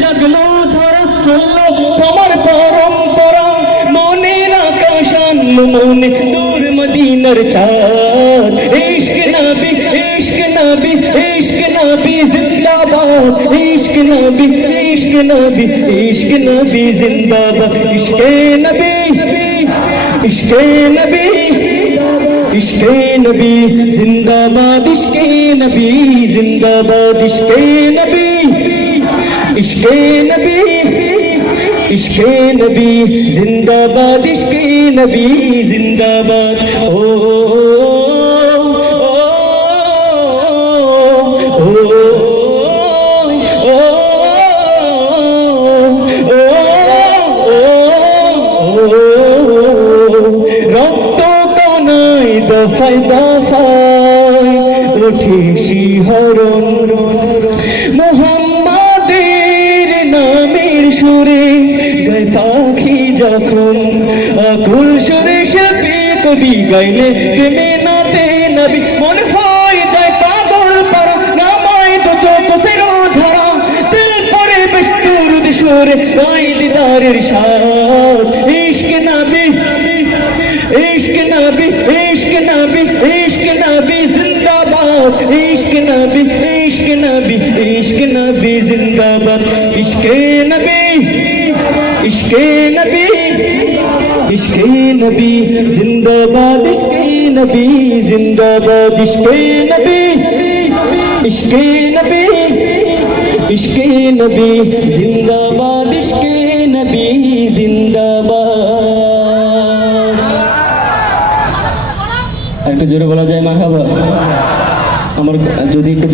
জাগলো ধরা চলল তোমার পরম্পরা মনের আকাশ আনলো মনে দূর মদিনার চাঁদ ইশকে নবী ইশকে নবী ইশকে নবী জিন্দাবাদ ইশকে নবী জিন্দাবাদ ইশকে নবী ইশকে নবী ইশকে নবী জিন্দাবাদ ইশকে নবী জিন্দাবাদ ও রক্ত কানাই দফায় দফায় ওঠে শিহরণ পাখি যখন। অকুল সুরে সাপে কবি গাইলে প্রেমে নাতে নবী। মন হয়ে যায় পাগল পারা, নামায় তো চোখ সের ধরা। দিল পরে বেশ দূর দিশোরে ওই দিদারের সাথ ইশকে নবী, ইশক নবী ইশক নবী ইশক নবী জিন্দাবাদ। ইশক নবী ইশক নবী ইশক নবী জিন্দাবাদ। ইশকে নবী ইশকে নবী ইশকে নবী, জিন্দাবাদ, ইশকে নবী, জিন্দাবাদ, ইশকে নবী ইশকে নবী ইশকে নবী, জিন্দাবাদ, ইশকে নবী, জিন্দাবাদ। একটু জোরে বলা যায় মার আমার যদি একটু